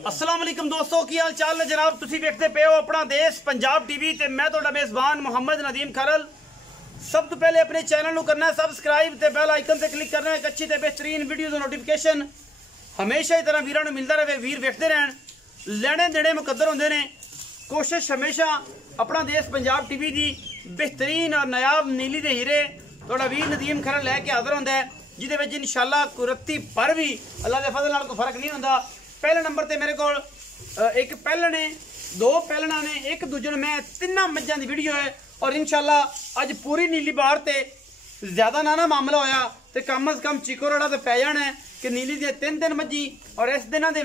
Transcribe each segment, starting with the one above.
अस्सलाम वालेकुम दोस्तों, की हाल चाल है जनाब। तुसी देखते पे हो अपना देश पंजाब टीवी ते मैं तुहाडा मेज़बान मोहम्मद नदीम खरल। सब तो पहले अपने चैनल को करना है सबसक्राइब ते बेल आइकन से क्लिक करना है। एक अच्छी ते बेहतरीन वीडियो नोटिफिकेशन हमेशा ही तरह वीरां नूं मिलता रहे, वीर वेखते रहन। लेने देने मुकद्दर होंदे ने। कोशिश हमेशा अपना देश पंजाब टीवी की बेहतरीन और नायाब नीली दे हीरे तुहाडा वीर नदीम खरल लैके हाज़र होंदा है, जिहदे विच इंशाअल्लाह कुरती पर भी अल्लाह दे फजल नाल कोई फर्क नहीं होंदा। पहले नंबर ते मेरे को एक पैलन है, दो पैलना ने, एक दूजे मैं तिना मज्जां दी वीडियो है। और इंशाअल्लाह अज पूरी नीली बार ते ज्यादा ना मामला होया तो कम अज कम चिकोरड़ा तो पै जाना है कि नीली दी तीन दिन मज्जी। और इस दिनों के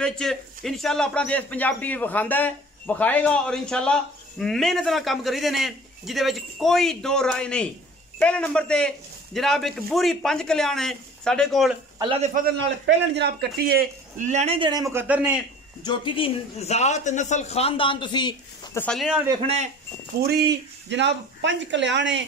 इंशाअल्लाह अपना देश पंजाब टीवी विखांदा है, विखाएगा और इंशाअल्लाह मेहनत नाल काम करी देने, जिहदे कोई दो राय नहीं। पहले नंबर ते जनाब एक बुरी पंज कल्याण है साढ़े कोल, अल्लाह के फजल नाल पहले जनाब कट्टी है। लेने देने मुकद्दर ने, जोटी की जात नस्ल खानदान तुसी तसल्ली नाल देखना है। पूरी जनाब पंज कल्याण है,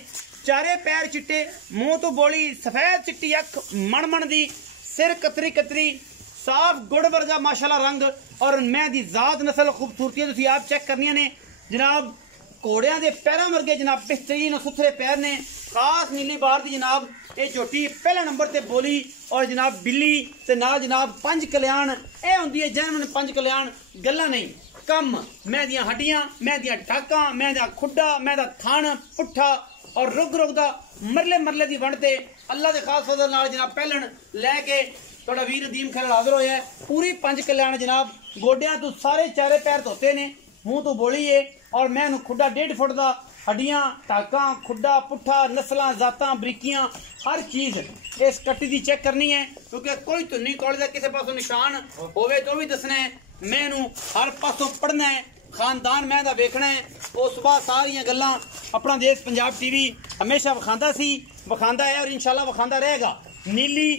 चारे पैर चिट्टे, मुंह तो बोली सफेद चिट्टी अख मण दी, सिर कतरी कतरी, साफ गुड़ वर्गा माशाल्लाह रंग। और मैं दी जात नस्ल खूबसूरती तुसी आप चेक करनी ने जनाब। घोड़िया के पैरों वर्गे जनाब बेहतरीन और सुथरे पैर ने, खास नीली बार की जनाब ये झोटी पहले नंबर ते बोली। और जनाब बिल्ली ते नाल जनाब पंज कल्याण ये होंदी है जैन पंज कल्याण, गल्ला नहीं कम। मैं दियां हड्डियां, मैं दियां टाकां, मैं दा खुड्डा, मैं दा थान पुट्ठा और रुग रुग दा मरले मरले दी वंडते अल्लाह के खास फजल नाल जनाब पहलन लैके थोड़ा वीर नदीम खरल हाज़र होया है। पूरी पंज कल्याण जनाब, गोडियां तो सारे चारे पैर धोते ने, मुंह तो बोली है। और मैं खुड्डा 1.5 फुट का, हड्डियां टाकां खुड्डा पुट्ठा नस्लां जातां बरीकियां हर चीज इस कट्टी की चेक करनी है, क्योंकि कोई धुन्नी कौड़े का किसी पासों निशान होवे तो भी दसना है। मैनू हर पासों पढ़ना है, खानदान मैं दा वेखना है। उस बाद सारियां गल्लां अपना देश पंजाब टीवी हमेशा विखांदा सी, विखांदा है और इंशाल्लाह विखांदा रहेगा। नीली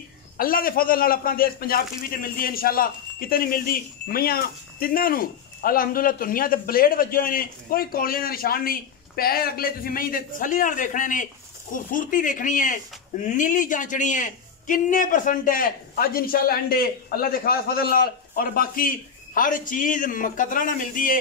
अल्लाह के फजल नाल अपना देश पंजाब टीवी ते मिलती है, इंशाल्लाह किते नहीं मिलती। मैयां तिन्नां नूं अलहमदुलिल्लाह धुनिया ते ब्लेड वजे हुए ने, कोई कौलियां का निशान नहीं। पैर अगले तुसीं मई दे थल्ले नाल देखने ने, खूबसूरती देखनी है, नीली जांचनी है, किन्ने परसेंट है अज इंशाल्लाह अंडे अल्लाह के खास फजल नाल। और बाकी हर चीज मुकद्दरा नाल मिलती है,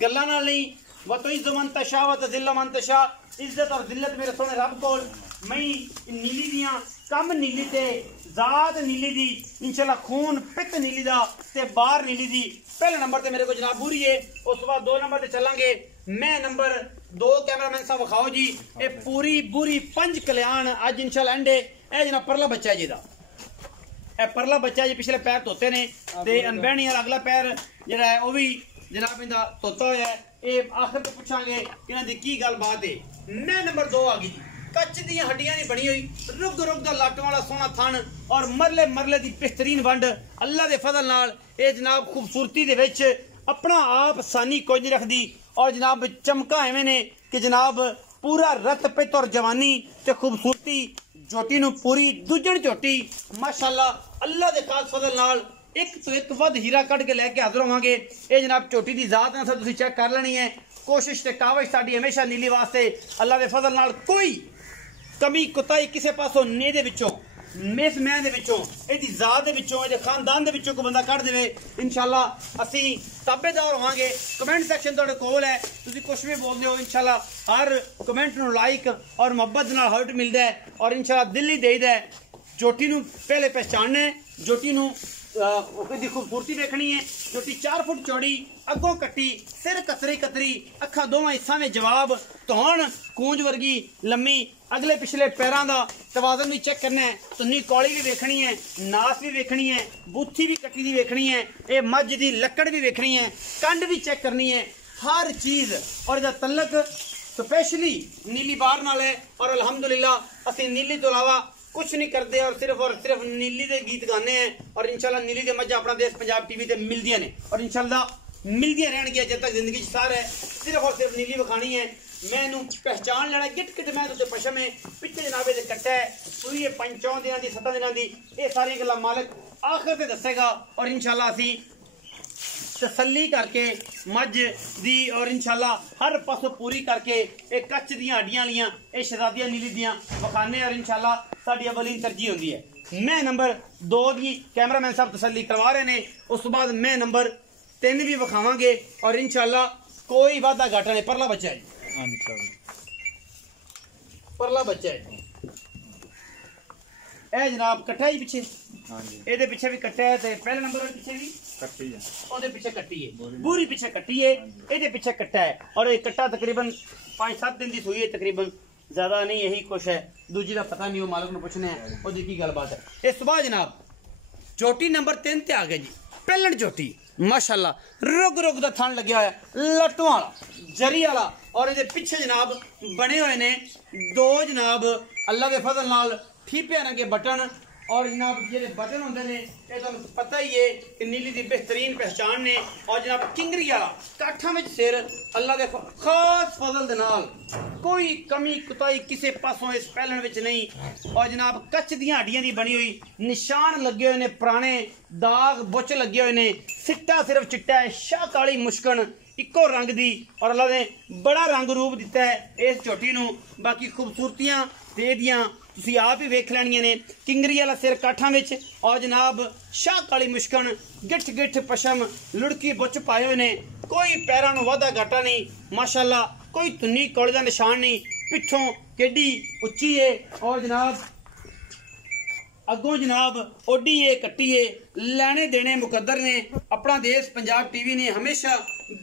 गल्लां नाल नहीं। वतुइज़्ज़ु मन तशा व तुज़िल्लु मन तशा, इज्जत और जिल्लत मेरे सोने रब कोल। मई नीली दियां कम नीली ते जात नीली दी, इंशाल्लाह खून पित नीली दा ते बार नीली दी। पहले नंबर ते मेरे को जनाब बुरी है, उस बाद दो नंबर ते चलांगे। मैं नंबर 2 कैमरामैन साहब विखाओ जी, ये पूरी बुरी पंज कल्याण अज इंशाल्लाह अंडे। ए जनाब परला बच्चा है जीदा, ए परला बच्चा जी, पिछले पैर धोते ने ते अनबैनी वाला अगला पैर जेड़ा है वो भी जनाब इंदा धोता होया है। ये आखिर तो पूछांगे इन्हां दी की गल बात है। मैं नंबर 2 आ गई जी, कच्च दी हड्डियां नहीं बनी हुई, रुग रुग दा लट वाला सोना थन और मरले मरले दी बेहतरीन वंड अल्लाह दे फजल नाल। ये जनाब खूबसूरती दे विच अपना आप सानी कोई नहीं रखदी। और जनाब चमका एवें ने कि जनाब पूरा रत पित और जवानी ते खूबसूरती झोटी नूं पूरी दूजण झोटी माशाअल्लाह अल्लाह दे खास फजल नाल एक तो एक वध हीरा कढ़ के लैके हाज़र होवांगे। ये जनाब झोटी दी जात ना तुसीं चेक कर लेनी है। कोशिश ते कावश साडी हमेशा नीली वास्ते अल्लाह दे फजल नाल कोई कमी कुताई किसी पासों ने दे विचों मिस मैं दे विचों इहदी जात दे विचों इहदे खानदान दे विचों कोई बंदा कढ़ देवे, इंशाअल्लाह असी ताबेदार होवांगे। कमेंट सेक्शन तुहाडे कोल है, तुसीं कुछ भी बोलदे हो, इंशाअल्लाह हर कमेंट नूं लाइक और मुहब्बत नाल हार्ट मिलदा है और इंशाअल्लाह दिल ही देईदा है। जोटी नूं पहले पहचानना है, जोटी नूं दी खूबसूरती देखनी है। जोटी 4 फुट चौड़ी, अगों कट्टी, सिर कतरी कतरी, अखा दोवां हिस्सां में जवाब, धौन कूंज वर्गी लम्मी, अगले पिछले पैरों का तवाजन भी चेक करना है, धुन्नी कौली भी वेखनी है, नास भी वेखनी है, बूथी भी कट्टी दी वेखनी है, ये मझ की लकड़ भी वेखनी है, कंड भी चेक करनी है, हर चीज़। और इसका तलक स्पेशली नीली बार नाल है। और अल्हम्दुलिल्लाह असीं नीली तो इलावा कुछ नहीं करते और सिर्फ नीली के गीत गाने हैं। और इंशाल्लाह नीली के मजा अपना देश पंजाब टीवी ते मिलदियां ने और इंशाल्लाह मिलदियां रहणगियां जब तक जिंदगी सार है। सिर्फ और सिर्फ नीली विखानी है। मैनू पहचान लेना गिट गिट मैं तो पशम है, पिछले जनाबे से कट्टा है, पूरी 5 दिनों की 7 दिनों की, ये सारी गल्लां मालिक आखिर से दसेगा। और इंशाल्लाह असी तसल्ली करके मझ दी और इंशाल्लाह हर पासों पूरी करके एक कच्च दियां हड्डियां लियां ये शहजादियां नीली दियां विखाने और इंशाल्लाह साडी अवलीन तरजीह होंदी है। मैं नंबर 2 की कैमरामैन साहब तसल्ली करवा रहे ने, उस बाद मैं नंबर 3 भी विखावांगे और इंशाल्लाह कोई वादा घाटा नहीं। परला बच्चा है जी, परला बच्चा है ए जनाब, कट्टा ही पिछे ਇਹਦੇ ਪਿੱਛੇ ਵੀ ਕੱਟਿਆ ਹੈ ਤੇ ਪਹਿਲੇ ਨੰਬਰ ਵਾਲੇ ਪਿੱਛੇ ਵੀ ਕੱਟੀ ਹੈ, ਉਹਦੇ ਪਿੱਛੇ ਕੱਟੀ ਹੈ, ਬੂਰੀ ਪਿੱਛੇ ਕੱਟੀ ਹੈ, ਇਹਦੇ ਪਿੱਛੇ ਕੱਟਾ ਹੈ और ਇਹ ਕੱਟਾ तकरीबन 5-7 दिन ਦੀ ਸੂਈ ਹੈ तकरीबन, ज्यादा नहीं, यही कुछ है। दूजी का पता नहीं, वो मालिक ने पूछना है ਉਹਦੀ ਕੀ ਗੱਲਬਾत है। इस सुबह जनाब चोटी नंबर 3 ते आ गए जी, पहलन चोटी माशाल्लाह रुग रुग दा थन लग्या होया लट्टू वाला जरी वाला और ये पिछे जनाब बने हुए ने 2 जनाब अल्लाह के फजल नाल ठीपिया रंगे बटन और जनाब ये बटन होंगे ने ये तो पता ही है कि नीली की बेहतरीन पहचान ने। और जनाब किंगरी वाला काठा में सिर अल्लाह के खास फजल दे नाल कोई कमी कुताई किसी पासों इस पहलन विच नहीं। और जनाब कच्च दियां हड्डियां दी बनी हुई निशान लगे हुए ने, पुराने दाग बुच लगे हुए ने, सिट्टा सिर्फ चिट्टा है, शाह काली मुश्कन इको रंग दी और अल्लाह ने बड़ा रंग रूप दिता है इस झोटी नूं। बाकी खूबसूरतियां दे दियां तुसी आप ही वेख लैनियां ने। किंगरी वाला सिर काठा विच और जनाब शाह काली मुश्कन गिठ गिठ पशम लुड़की बुच पाए हुए ने, कोई पैरां नूं वाधा घाटा नहीं माशाल्लाह, कोई तुन्नी कौले दा निशान नहीं, पिछों केडी उच्ची है और जनाब अगों जनाब ओडी है कट्टी है। लेने देने मुकद्दर ने। अपना देश पंजाब टीवी ने हमेशा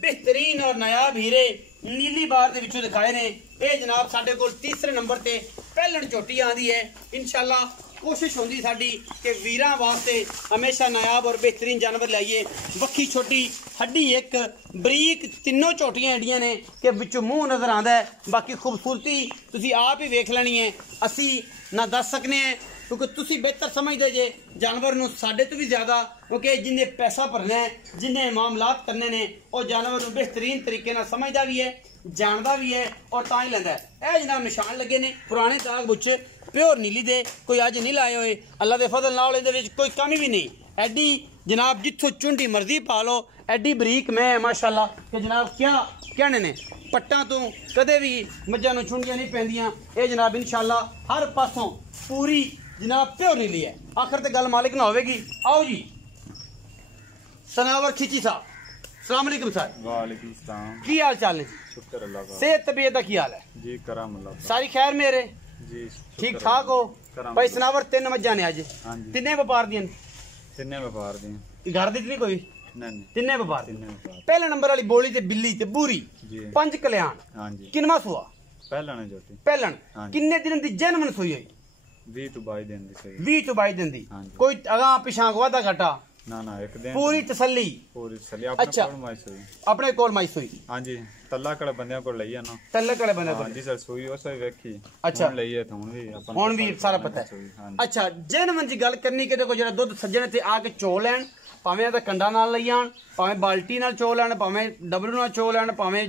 बेहतरीन और नायाब हीरे नीली बार दे विचों दिखाए ने। ये जनाब साडे कोल तीसरे नंबर ते पहलन झोटी आंदी है। इंशाल्लाह कोशिश होंदी साडी कि वीरां वास्ते हमेशा नायाब और बेहतरीन जानवर लाइए। बक्खी छोटी हड्डी एक बरीक तीनों झोटियां एडियां ने कि विचों मुंह नजर आंदा है। बाकी खूबसूरती तुसी आप ही वेख लेनी है, असी ना दस सकने हैं क्योंकि तुसी बेहतर समझदे जे जानवर नूं साडे तो भी ज्यादा, क्योंकि जिन्हें पैसा भरना है, जिन्हें मामलात करने ने, और जानवर नूं बेहतरीन तरीके नाल समझदा भी है, जानदा भी है और तां ही लैंदा है। ए जनाब निशान लगे ने पुराने दाग बुच्चे प्योर नीली दे, कोई अज नहीं लाए हुए, अल्लाह दे फजल नाल इहदे विच कोई कमी भी नहीं। एडी जनाब जिथों चुंडी मर्जी पा लो, एडी बरीक मैं माशाल्लाह कि जनाब क्या कहने ने, पट्टां तो कदे भी मज्जां नूं चुंडियां नहीं पैंदियां। ये जनाब इंशाल्लाह हर पासों पूरी जनाब प्योर नीली है। आखिर ते गल मालिक ना होवेगी। आओ जी सनावर खिची साहब, अस्सलाम वालेकुम साहब। वालेकुम सलाम। की हाल चाल है? शुक्र अल्लाह का। सेहत तबीयत दा की हाल है जी? करम अल्लाह का। सारी खैर मेरे जी ठीक ठाक हो? भाई सनावर 3 मज्जां ने अज, हां जी। तिन्ने व्यापार दियां? तिन्ने व्यापार दी। घर दी नहीं कोई? नहीं तिन्ने व्यापार दी। पहले नंबर वाली बोली ते बिल्ली ते बूरी जी, 5 कल्याण। हां जी। किनवा सुआ? पहला ने जोटी पहलन। किन्ने दिन दी जन्मन सुई होई? 20 तो 22 दिन दी सही। 20 तो 22 दिन दी। हां जी। कोई अगा पिछां वादा घाटा? ना ना एक दिन पूरी तसल्ली। पूरी तसल्ली अपने अच्छा। कोल माई सोई। अपने कोल माई सोई? हां जी। तल्ला कड़े बंदे को लई है ना। तल्ला कड़े बंदे को? हां जी सर सोई उस वे वेखी। अच्छा। हुन लई है तो हुन भी अपन हुन भी सारा पता है। अच्छा जन्मन दी गल करनी कि देखो जरा दुध सज्जण ते आके चो लैन, भावें दा कंडा नाल लई आण, भावें बाल्टी नाल चो लैन, भावें डबरू नाल चो लैन, भावें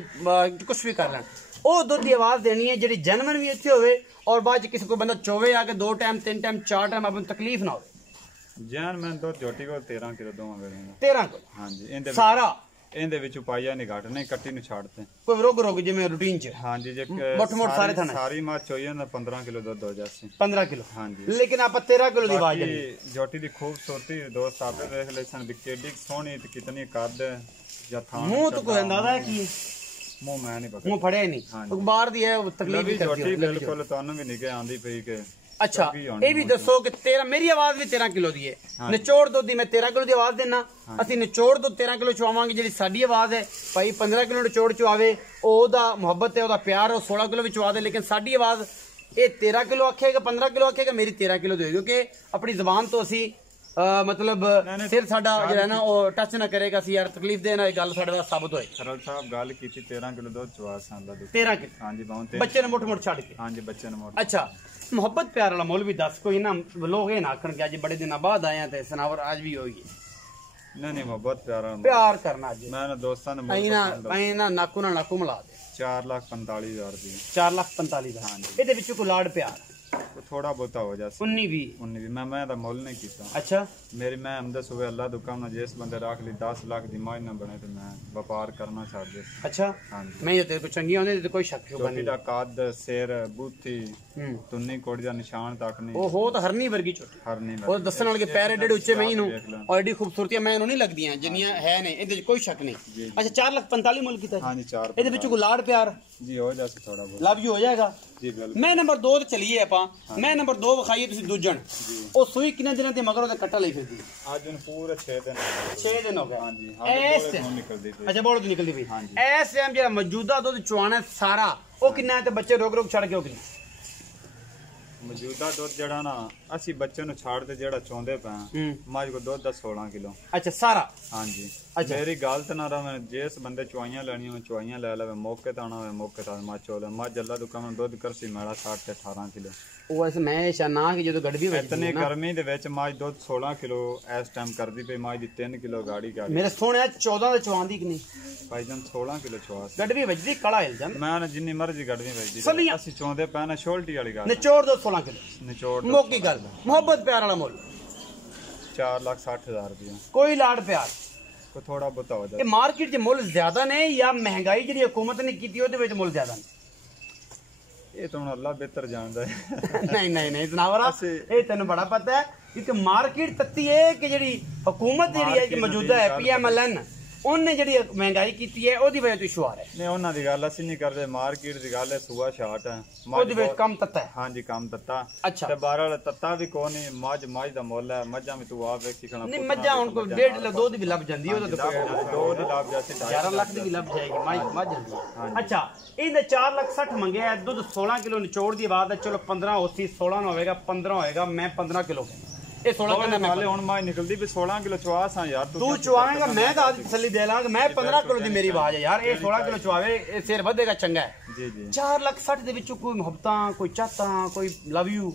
कुछ भी कर लैन, ਉਹ ਦੁੱਧ ਦੀ ਆਵਾਜ਼ ਦੇਣੀ ਹੈ ਜਿਹੜੀ ਜਨਮਨ ਵੀ ਇੱਥੇ ਹੋਵੇ और बाद च किसी को बंदा चोवे आके 2 टाइम 3 टाइम 4 टाइम अपन तकलीफ ना हो। जान मैं तो झोटी को 13 किलो दोवांगे। 13 को? हां जी। इंदे सारा इंदे विच पाइया नहीं घट नहीं, कट्टी नु छाड़ते कोई रोग रोग जिवें रूटीन च? हां जी। जे मोट मोट सारे थाने सारी मां चोई ना 15 किलो दूध हो जासी। 15 किलो? हां जी। लेकिन आप 13 किलो दी आवाज देनी। झोटी दी खूबसूरती दोस्त आप देख ले सन केडी सोहनी ते कितनी कद या था। मुंह तो कोई अंदाजा है कि मुंह मैं नहीं पकड़, मुंह फड़े नहीं तो बाहर दी है तकलीफ भी करती है बिल्कुल। तानू भी निके आंदी पई के। अच्छा ये भी दसो कि 13 मेरी आवाज भी 13 किलो दी है। निचोड़ दुध दी मैं 13 किलो दी आवाज देना। ਅਸੀਂ ਨਿਚੋੜ ਤੋਂ 13 ਕਿਲੋ ਚਵਾਵਾਂਗੇ। ਜਿਹੜੀ ਸਾਡੀ ਆਵਾਜ਼ ਹੈ ਭਾਈ 15 ਕਿਲੋ ਨਿਚੋੜ ਚਵਾਵੇ, ਉਹਦਾ ਮੁਹੱਬਤ ਹੈ, ਉਹਦਾ ਪਿਆਰ, ਉਹ 16 ਕਿਲੋ ਵੀ ਚਵਾ ਦੇ। ਲੇਕਿਨ ਸਾਡੀ ਆਵਾਜ਼ ਇਹ 13 ਕਿਲੋ ਆਖੇਗਾ, 15 ਕਿਲੋ ਆਖੇਗਾ, ਮੇਰੀ 13 ਕਿਲੋ ਦੀ ਹੋਏਗੀ ਕਿਉਂਕਿ ਆਪਣੀ ਜ਼ਬਾਨ ਤੋਂ ਅਸੀਂ मतलब सिर साडा ਜਿਹੜਾ ਨਾ ਉਹ ਟੱਚ ਨਾ ਕਰੇਗਾ ਸੀ ਯਾਰ ਤਕਲੀਫ ਦੇਣਾ। ਇਹ ਗੱਲ ਸਾਡੇ ਵਾਸਤੇ ਸਾਬਤ ਹੋਏ। सरल साहब गल की 13 किलो दूध चवा सांदा दूध। 13 किलो? हां जी। बहुत बच्चे ने मोट मोट छड़ के? हां जी बच्चे ने मोट। अच्छा मोहब्बत प्यार वाला मौल भी दस कोई ना लोग ये ना आखन के आज बड़े दिन बाद आए थे सनावर आज भी होगी। नहीं नहीं मोहब्बत प्यार करना आज मैं दोस्तां ने ना नाकू ना नाकू मिला दे। 4,45,000 दी। 4,45,000। ਇਹਦੇ ਵਿੱਚ ਕੋਈ ਲਾੜ ਪਿਆਰ? थोड़ा बहुता हो जाए 19-20 मैं दा मोल नहीं कीता। अच्छा मेरी मैं हमदे सुबह अल्लाह दा हुक्म ना जिस बंदे रख ली 10 लाख दी माज ना बने तो मैं व्यापार करना चाह दे। अच्छा हां मैं ये तेरे को चंगी होने ते कोई शक शुबा चोटी नहीं। दा काद सिर बूथी तुन्नी कोड़ी दा निशान तक नहीं। ओ हो तो हरनी वर्गी चोटी हरनी और दसन वाले पैर एडे ऊंचे मैं नु और एडी खूबसूरती मैं नहीं लगदियां जिन्नियां है ने इहदे कोई शक नहीं। अच्छा 4,45,000 मुल कीता। हां जी 4 ਇਹਦੇ ਵਿੱਚ ਕੋਈ ਲਾੜ ਪਿਆਰ जी हो जाए थोड़ा बहुत ਲਵ ਯੂ ਹੋ ਜਾਏਗਾ जी बिल्कुल। ਮੈਂ ਨੰਬਰ 2 ਤੇ ਚਲੀਏ ਆਪਾਂ। ਮੈਂ ਨੰबर 2 ਵਿਖਾਈਏ ਤੁਸੀਂ ਦੂਜਣ ਉਹ ਸੂਈ ਕਿੰਨੇ ਦਿਨਾਂ ਤੇ ਮਗਰ ਉਹਦਾ ਕੱਟਾ ਲਈ ਫਿਰਦੀ आज दिन पूरे 6 दिन 6 ਦਿਨ ਹੋ ਗਏ। हां जी ਐਸ हां निकल दी ਅੱਛਾ ਬੋਲ ਤੋਂ ਨਿਕਲਦੀ ਪਈ हाँ जी। ਐਸ ਟਾਈਮ ਜਿਹੜਾ ਮੌਜੂਦਾ ਦੁੱਧ ਚੁਆਣਾ ਸਾਰਾ ਉਹ ਕਿੰਨਾ ਹੈ ਤੇ ਬੱਚੇ ਰੋਕ ਰੋਕ ਛੱਡ ਕੇ ਉਹ ਕਿੰਨਾ ਮੌਜੂਦਾ ਦੁੱਧ ਜਿਹੜਾ ਨਾ ਅਸੀਂ ਬੱਚੇ ਨੂੰ ਛੱਡ ਤੇ ਜਿਹੜਾ ਚੋਂਦੇ ਪਏ ਮੱਝ ਕੋ ਦੁੱਧ ਦਾ 16 ਕਿਲੋ। ਅੱਛਾ ਸਾਰਾ ਹਾਂਜੀ ਅੱਛਾ। ਮੇਰੀ ਗੱਲ ਤੇ ਨਾ ਰਵੇ ਜਿਸ ਬੰਦੇ ਚੁਆਈਆਂ ਲੈਣੀਆਂ ਮੈਂ ਚੁਆਈਆਂ ਲੈ ਲਵੇ ਮੌਕੇ ਤੇ ਆਣਾ ਹੋਵੇ ਮੌਕੇ ਤੇ ਮੱਝ ਚੋਲੇ ਮੱਝ ਅੱਲਾ ਦੁਕਾਨ ਦੁੱਧ ਕਰਸੀ ਮੇਰਾ 60 ਤੇ 18 ਕਿਲੋ। ਉਹ ਐਸ ਮੈਂ ਸ਼ਾਨਾ ਕਿ ਜਦੋਂ ਗੜਵੀ ਵਿੱਚ ਇਤਨੀ ਗਰਮੀ ਦੇ ਵਿੱਚ ਮੱਝ ਦੁੱਧ 16 ਕਿਲੋ ਇਸ ਟਾਈਮ ਕਰਦੀ ਪਈ ਮੱਝ ਦੀ 3 ਕਿਲੋ ਗਾੜੀ ਗਾੜੀ ਮੇਰੇ ਸੋਹਣਿਆ 14 ਦੇ ਚਵਾਂਦੀ ਕਿ ਨਹੀਂ ਭਾਈਜਾਨ 16 ਕਿਲੋ ਚਵਾਸ ਗੜਵੀ ਵੱਜਦੀ ਕਲਾ ਹਿਲ ਜਾਂਦਾ ਮੈਂ ਨਾ ਜਿੰਨੀ ਮਰਜ਼ੀ ਗੜਵੀ ਵੇਚਦੀ ਸਲੀਆਂ। ਅਸੀਂ ਚੋਂਦੇ ਪਏ ਨਾ ਛੋਲਟੀ ਵਾਲੀ ਗੱਲ ਨਿਚੋੜ ਦੋ 16 ਕਿਲੋ ਨਿਚੋੜ ਮੋਕੀ ਗੱਲ ਮੁਹੱਬਤ ਪਿਆਰ ਵਾਲਾ ਮੁੱਲ 4,60,000 ਰੁਪਏ ਕੋਈ ਲਾੜ ਪਿਆਰ ਕੋ ਥੋੜਾ ਬਹੁਤਾ ਹੋ ਇਹ ਜਾਏ। ਮਾਰਕੀਟ 'ਚ ਮੁੱਲ ਜ਼ਿਆਦਾ ਨੇ ਜਾਂ ਮਹਿੰਗਾਈ ਜਿਹੜੀ ਹੁਕੂਮਤ ਨੇ ਕੀਤੀ ਉਹਦੇ ਵਿੱਚ ਮੁੱਲ ਜ਼ਿਆਦਾ ਨੇ ਇਹ ਤਾਂ ਹੁਣ ਅੱਲਾ ਬਿਹਤਰ ਜਾਣਦਾ ਹੈ। ਨਹੀਂ ਜਨਾਵਰਾ ਇਹ ਤੈਨੂੰ ਬੜਾ ਪਤਾ ਹੈ ਕਿ ਮਾਰਕੀਟ ਤੱਤੀ ਹੈ ਕਿ ਜਿਹੜੀ ਹੁਕੂਮਤ ਜਿਹੜੀ ਹੈ ਕਿ ਮੌਜੂਦਾ ਹੈ PMLN ਉਹਨੇ ਜਿਹੜੀ ਮਹਿੰਗਾਈ ਕੀਤੀ ਹੈ ਉਹਦੀ ਵਜ੍ਹਾ ਤੋਂ ਇਸ਼ੂਆਰ ਹੈ। ਨਹੀਂ ਉਹਨਾਂ ਦੀ ਗੱਲ ਅਸੀਂ ਨਹੀਂ ਕਰਦੇ ਮਾਰਕੀਟ ਦੀ ਗੱਲ ਹੈ ਸੂਆ ਸ਼ਾਟ ਹੈ ਉਹਦੇ ਵਿੱਚ ਕੰਮ ਤੱਤਾ ਹੈ। ਹਾਂਜੀ ਕੰਮ ਤੱਤਾ ਅੱਛਾ ਤੇ ਬਾਹਰ ਵਾਲਾ ਤੱਤਾ ਵੀ ਕੋਈ ਨਹੀਂ ਮੱਝ ਦਾ ਮੁੱਲ ਹੈ ਮੱਝਾਂ ਵੀ ਤੂੰ ਆਪ ਵੇਖੀ ਖਣਾ ਨਹੀਂ ਮੱਝਾਂ ਹੁਣ ਕੋਈ 1.5 ਲੱਖ 2 ਦੀ ਵੀ ਲੱਭ ਜਾਂਦੀ ਉਹਦਾ ਤਾਂ ਕੋਈ ਦੋ ਦੀ ਲੱਭ ਜਾਂਦੀ 11 ਲੱਖ ਦੀ ਵੀ ਲੱਭ ਜਾਏਗੀ ਮੱਝ ਜਾਂਦੀ। ਅੱਛਾ ਇਹਨੇ 4,60,000 ਮੰਗਿਆ ਦੁੱਧ 16 ਕਿਲੋ ਨਿਚੋੜ ਦੀ ਬਾਤ ਹੈ ਚਲੋ 15 ਹੋਸੀ 16 ਨਾ ਹੋਵੇਗਾ 15 ਹੋਏਗਾ ਮੈਂ 15 ਕਿਲੋ ਇਹ 16 ਕਹਿੰਦਾ ਮੈਂ ਹੁਣ ਮੈਂ ਨਿਕਲਦੀ ਵੀ 16 ਕਿਲੋ ਚਵਾਸ ਆ ਯਾਰ ਤੂੰ ਚਵਾਵੇਂਗਾ ਮੈਂ ਤਾਂ ਅੱਜ ਤਸੱਲੀ ਦੇ ਲਾਂਗਾ ਮੈਂ 15 ਕਿਲੋ ਦੀ ਮੇਰੀ ਆਵਾਜ਼ ਹੈ ਯਾਰ ਇਹ 16 ਕਿਲੋ ਚਵਾਵੇ ਇਹ ਸਿਰ ਵਧੇਗਾ ਚੰਗਾ ਹੈ। ਜੀ ਜੀ 4,60,000 ਦੇ ਵਿੱਚੋਂ ਕੋਈ ਮੁਹੱਬਤਾਂ ਕੋਈ ਚਾਹਤਾਂ ਕੋਈ ਲਵ ਯੂ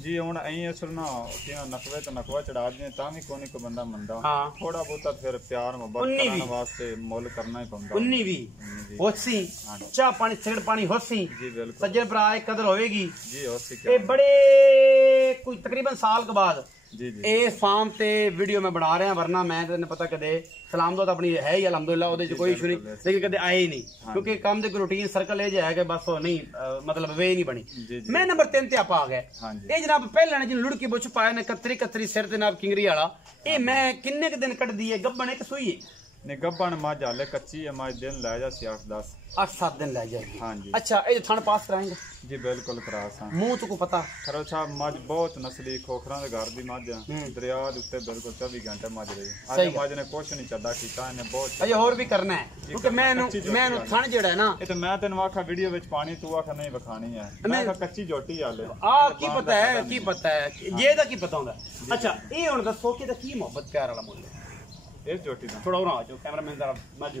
ਜੀ ਹੁਣ ਐਂ ਅਸਲ ਨਾ ਕਿਹਾ ਨਕਵੇ ਤੇ ਨਕਵਾ ਚੜਾ ਦਿੰਦੇ ਤਾਂ ਵੀ ਕੋਈ ਕੋ ਬੰਦਾ ਮੰਨਦਾ ਹਾਂ ਥੋੜਾ ਬਹੁਤਾ ਫਿਰ ਪਿਆਰ ਮੁਹੱਬਤ ਕਰਨ ਵਾਸਤੇ ਮੁੱਲ ਕਰਨਾ ਹੀ ਪੈਂਦਾ 19-20 ਹੋਸੀ ਚਾਹ ਪਾਣੀ ਸਿਗਰਟ ਪਾਣੀ ਹੋਸੀ ਜੀ ਬਿਲਕੁਲ ਸੱਜਣ ਭਰਾ ਇੱਕ ਕਦਰ ਹੋਵੇਗੀ ਜੀ ਹੋਸੀ ਇਹ ਬੜੇ ਕੋਈ ਤਕਰੀਬਨ ਸਾਲ ਕੇ ਬਾਅਦ ਜੀ ਜੀ ਇਹ ਫਾਰਮ ਤੇ ਵੀਡੀਓ ਮੈਂ ਬਣਾ ਰਿਹਾ ਵਰਨਾ ਮੈਂ ਤੈਨੂੰ ਪਤਾ ਕਦੇ ਸਲਾਮ ਦੋ ਤਾਂ ਆਪਣੀ ਹੈ ਹੀ ਅਲਹਮਦੁਲਿਲਾ ਉਹਦੇ ਚ ਕੋਈ ਇਸ਼ੂ ਨਹੀਂ ਲੇਕਿਨ ਕਦੇ ਆਏ ਹੀ ਨਹੀਂ ਕਿਉਂਕਿ ਕੰਮ ਦੇ ਰੂਟੀਨ ਸਰਕਲ ਇਹ ਜਿਹਾ ਹੈ ਕਿ ਬਸ ਉਹ ਨਹੀਂ ਮਤਲਬ ਵੇ ਨਹੀਂ ਬਣੀ। ਮੈਂ ਨੰਬਰ 3 ਤੇ ਆਪਾਂ ਆ ਗਏ ਇਹ ਜਨਾਬ ਪਹਿਲਾਂ ਨੇ ਜਿਹਨੂੰ ਲੁੜਕੀ ਬੁੱਛ ਪਾਇਆ ਨੇ ਕਤਰੀ ਸਿਰ ਤੇ ਨਾਲ ਕਿੰਗਰੀ ਵਾਲਾ ਇਹ ਮੈਂ ਕਿੰਨੇ ਕ ਦਿਨ ਕੱਢਦੀ ਹੈ ਗੱਬਣ ਇੱਕ ਸੂਈ ਹੈ ਨੇ ਗੱਬਣ ਮੱਝ ਹਾਲੇ ਕੱਚੀ ਹੈ ਮੱਝ ਦਿਨ ਲੈ ਜਾ 8-10 8-7 दिन लग जाएगी। हाँ जी। अच्छा ये थन पास कराएंगे जी बिल्कुल करा सा मुंह तो को पता खरो साहब मज बहुत नस्ली खोखरा दे घर दी मज दरिया दे उत्ते बिल्कुल 24 घंटे मज रही आज मज ने कुछ नहीं छड्डा कीता ने बहुत अजे और भी करना है क्योंकि मैं थन जेड़ा है ना ये तो मैं तेन आखा वीडियो विच पानी तू आखा नहीं बखानी है मैं आखा कच्ची जोटी हाले की पता है ये दा की पता हुंदा। अच्छा ये हुन दसो कि दा की मोहब्बत प्यार वाला मुल इस जोटी दा थोड़ा और आ जाओ कैमरामैन जरा मज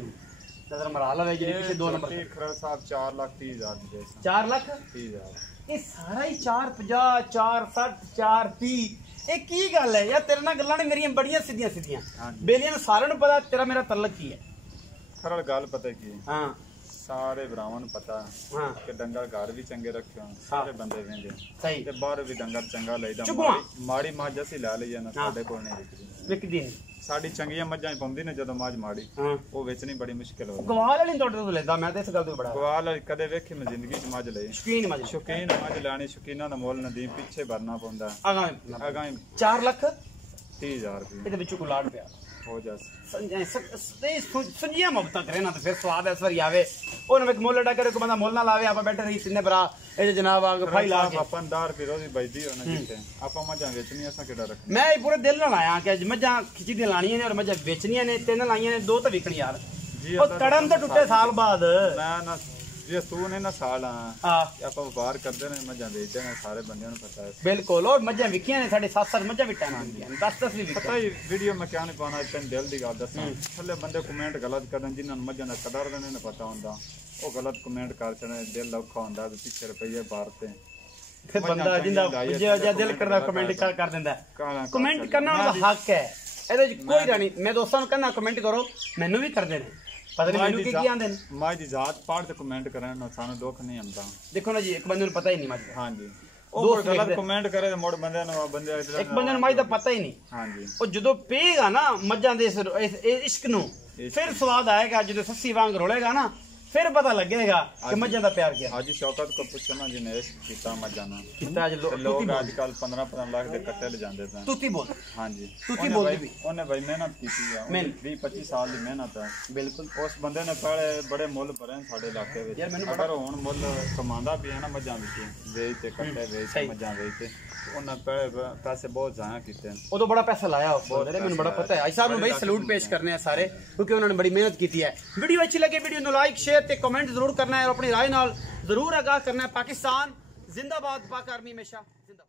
नजर मरा ला जे पीछे 2 नंबर खरो साहब 4,30,000 दे 4,30,000 ये सारा ही 450 460 430 ਇਹ ਕੀ ਗੱਲ ਹੈ ਯਾਰ ਤੇਰੇ ਨਾਲ ਗੱਲਾਂ ਨੇ ਮੇਰੀਆਂ ਬੜੀਆਂ ਸਿੱਧੀਆਂ ਬੇਲੀਆਂ ਨੂੰ ਸਾਰਿਆਂ ਨੂੰ ਪਤਾ ਤੇਰਾ ਮੇਰਾ ਤਲਕ ਕੀ ਹੈ ਖਰਲ ਗੱਲ ਪਤਾ ਕੀ ਹਾਂ ਸਾਰੇ ਭਰਾਵਾਂ ਨੂੰ ਪਤਾ ਹਾਂ ਕਿ ਡੰਗਰ ਘਰ ਵੀ ਚੰਗੇ ਰੱਖਿਓ ਸਾਰੇ ਬੰਦੇ ਵੇਂਦੇ ਸਹੀ ਤੇ ਬਾਹਰ ਵੀ ਡੰਗਰ ਚੰਗਾ ਲਈਦਾ ਮਾੜੀ ਮੱਝ ਅਸੀਂ ਲੈ ਲਈ ਨਾ ਸਾਡੇ ਕੋਲ ਨਹੀਂ ਵਿਕਦੀ ਨਹੀਂ ਸਾਡੀ ਚੰਗੀਆਂ ਮੱਝਾਂ ਪਾਉਂਦੀ ਨੇ ਜਦੋਂ ਮੱਝ ਮਾੜੀ ਉਹ ਵੇਚਣੀ ਬੜੀ ਮੁਸ਼ਕਿਲ ਹੋ ਗਵਾਲ ਵਾਲੀ ਤੁਹਾਡੇ ਤੋਂ ਲੈਂਦਾ ਮੈਂ ਤੇ ਇਸ ਗੱਲ ਤੋਂ ਬੜਾ ਗਵਾਲ ਕਦੇ ਵੇਖੀ ਮੈਂ ਜ਼ਿੰਦਗੀ 'ਚ ਮੱਝ ਲਈ ਸ਼ੌਕੀਨ ਮੱਝ ਲੈਣੀ ਸ਼ੌਕੀਨਾਂ ਦਾ ਮੁੱਲ ਨਦੀਮ ਪਿੱਛੇ ਭਰਨਾ ਪੈਂਦਾ ਅਗਾਂ 4,30,000 ਰੁਪਏ ਇਹਦੇ ਵਿੱਚੋਂ ਕੋਈ ਲਾੜ ਪਿਆ ਹੋ ਜਾ ਸੁਣੀਆਂ ਮੁਹੱਬਤਾਂ ਕਰੇ ਨਾ ਤੇ ਫਿਰ ਸਵਾਦ ਇਸ ਵਾਰੀ ਆਵੇ ਉਹਨਾਂ ਵਿੱਚ ਮੁੱਲ ਡਾ ਕਰੇ ਕੋਈ ਬੰਦਾ ਮੁੱਲ ਨਾ ਲਾਵੇ ਆਪਾਂ ਬੈਠੇ ਰਹੀ ਤਿੰਨੇ ਭਰਾ ਇਹ ਜਨਾਬ ਆ ਫਾਈ ਲਾ ਕੇ ਆਪਾਂ 10 ਰੁਪਏ ਰੋਜ਼ ਬਚਦੀ ਹੋਣਾ ਜਿੱਥੇ ਆਪਾਂ ਮੱਝਾਂ ਵੇਚਣੀਆਂ ਅਸਾਂ ਕਿਹੜਾ ਰੱਖ ਮੈਂ ਪੂਰੇ ਦਿਲ ਨਾਲ ਆਇਆ ਕਿ ਅੱਜ ਮੱਝਾਂ ਖਿੱਚੀ ਦੀਆਂ ਲਾਣੀਆਂ ਨੇ ਔਰ ਮੱਝਾਂ ਵੇਚਣੀਆਂ ਨੇ 3 ਲਾਈਆਂ ਨੇ 2 ਤਾਂ ਵਿਕਣ ਯਾਰ ਉਹ ਤੜਮ ਤਾਂ ਟੁੱਟੇ ਸਾਲ ਬਾਅਦ ਮੈਂ ਨਾ ਜੇ ਤੂੰ ਨੇ ਨਾ ਸਾਲ ਆਪਾਂ ਵਪਾਰ ਕਰਦੇ ਨੇ ਮੱਝਾਂ ਵੇਚਦੇ ਨੇ ਸਾਰੇ ਬੰਦਿਆਂ ਨੂੰ ਪਤਾ ਹੈ ਬਿਲਕੁਲ ਔਰ ਮੱਝਾਂ ਵਿਕੀਆਂ ਨੇ ਸਾਡੇ 7-7 ਮੱਝਾਂ ਵੀ ਟਾਈਮ ਆਉਂਦੀਆਂ ਨੇ 10-10 ਵੀ ਪਤਾ ਹੀ ਵੀਡੀਓ ਮੈਂ ਕਿਹਾ ਨਹੀਂ ਪਾਉਣਾ ਤੈਨੂੰ ਦਿਲ ਦੀ ਗੱਲ ਦੱਸਾਂ ਥੱਲੇ ਬੰਦੇ ਕਮੈਂਟ ਗਲਤ ਕਰਨ ਜਿਨ੍ਹਾਂ ਨੂੰ ਮੱਝਾਂ ਦਾ ਕਦਰ ਦਾ ਨਹੀਂ ਪਤਾ ਹੁੰਦਾ ਉਹ ਗਲਤ ਕਮੈਂਟ ਕਰ ਚੜੇ ਦਿਲ ਔਖਾ ਹੁੰਦਾ ਵੀ ਪਿੱਛੇ ਰੁਪਈਏ ਬਾਰਤੇ ਫਿਰ ਬੰਦਾ ਜਿੰਦਾ ਦਿਲ ਕਰਦਾ ਕਮੈਂਟ ਕਰ ਦਿੰਦਾ ਕਮੈਂਟ ਕਰਨਾ ਉਹਦਾ ਹੱਕ ਹੈ ਇਹਦੇ ਵਿੱਚ ਕੋਈ ਰਾਣੀ ਮੈਂ ਦੋਸਤਾਂ ਨੂੰ ਕਹਿੰਦਾ ਕਮੈਂਟ ਕਰੋ ਮੈਨੂੰ ਵੀ ਕਰਦੇ ਨੇ ਪਤਾ ਨਹੀਂ ਮੈਨੂੰ ਕੀ ਆਂਦੇ ਨੇ ਮਾਂ ਦੀ ਜ਼ਾਤ ਪਾੜ ਤੇ ਕਮੈਂਟ ਕਰਨ ਨਾਲ ਸਾਨੂੰ ਦੁੱਖ ਨਹੀਂ ਆਉਂਦਾ ਦੇਖੋ ਨਾ ਜੀ ਇੱਕ ਬੰਦੇ ਨੂੰ ਪਤਾ ਹੀ ਨਹੀਂ ਮਾਂ ਹਾਂਜੀ ਉਹ ਕੋਈ ਗਲਤ ਕਮੈਂਟ ਕਰੇ ਤੇ ਮੁੜ ਬੰਦੇ ਨੂੰ ਇੱਕ ਬੰਦੇ ਨੂੰ ਮੱਝ ਦਾ ਪਤਾ ਹੀ ਨਹੀਂ। ਹਾਂਜੀ ਉਹ ਜਦੋਂ ਪੀਏਗਾ ਨਾ ਮੱਝਾਂ ਦੇ ਇਸ ਇਸ਼ਕ ਨੂੰ, ਫਿਰ ਸਵਾਦ ਆਏਗਾ। ਜਦੋਂ ਸੱਸੀ ਵਾਂਗ ਰੋਲੇਗਾ ਨਾ, ਫਿਰ ਪਤਾ ਲੱਗੇਗਾ ਕਿ ਮੱਝਾਂ ਦਾ ਪਿਆਰ क्या। हाजी शौकत को पूछना जिन्हें इश्क कीता मजा ना कितना आज लोग आजकल 15-15 लाख ਦੇ ਕੱਟੇ ਲੈ ਜਾਂਦੇ ਪਏ। ਤੂਤੀ ਬੋਲ। ਹਾਂਜੀ ਤੂਤੀ ਬੋਲਦੀ ਵੀ ਉਹਨੇ ਭਾਈ ਮਿਹਨਤ ਕੀਤੀ ਆ, 20-25 ਸਾਲ ਦੀ ਮਿਹਨਤ ਹੈ। ਬਿਲਕੁਲ। ਉਸ ਬੰਦੇ ਨੇ ਪਹਿਲੇ ਬੜੇ ਮੁੱਲ ਭਰੇ ਸਾਡੇ ਇਲਾਕੇ ਵਿੱਚ। ਅਗਰ ਹੁਣ ਮੁੱਲ ਕਮਾਉਂਦਾ ਪਿਆ ਨਾ ਮੱਝਾਂ ਵਿੱਚ ਵੇਚ ਤੇ ਕੱਟੇ ਵੇਚ ਤੇ ਮੱਝਾਂ ਵੇਚ ਤੇ, ਉਹਨਾਂ ਪਹਿਲੇ ਪੈਸੇ ਬਹੁਤ ਜ਼ਾਇਆ ਕੀਤੇ। ਉਦੋਂ ਬੜਾ ਪੈਸਾ ਲਾਇਆ ਉਸ ਬੰਦੇ ਨੇ, ਮੈਨੂੰ ਬੜਾ ਪਤਾ ਹੈ। ਆਈ ਸਾਹਿਬ ਨੂੰ ਬਈ ਸਲੂਟ ਪੇਸ਼ ਕਰਨੇ ਆ ਸਾਰੇ, ਕਿਉਂਕਿ ਉਹਨਾਂ ਨੇ ਬੜੀ ਮਿਹਨਤ ਕੀਤੀ ਹੈ। ਵੀਡੀਓ अच्छी लगे वीडियो ਨੂੰ लाइक शेयर ਤੇ कमेंट जरूर करना है और अपनी राय नाल जरूर आगाह करना है। पाकिस्तान जिंदाबाद, पाक आर्मी हमेशा जिंदाबाद।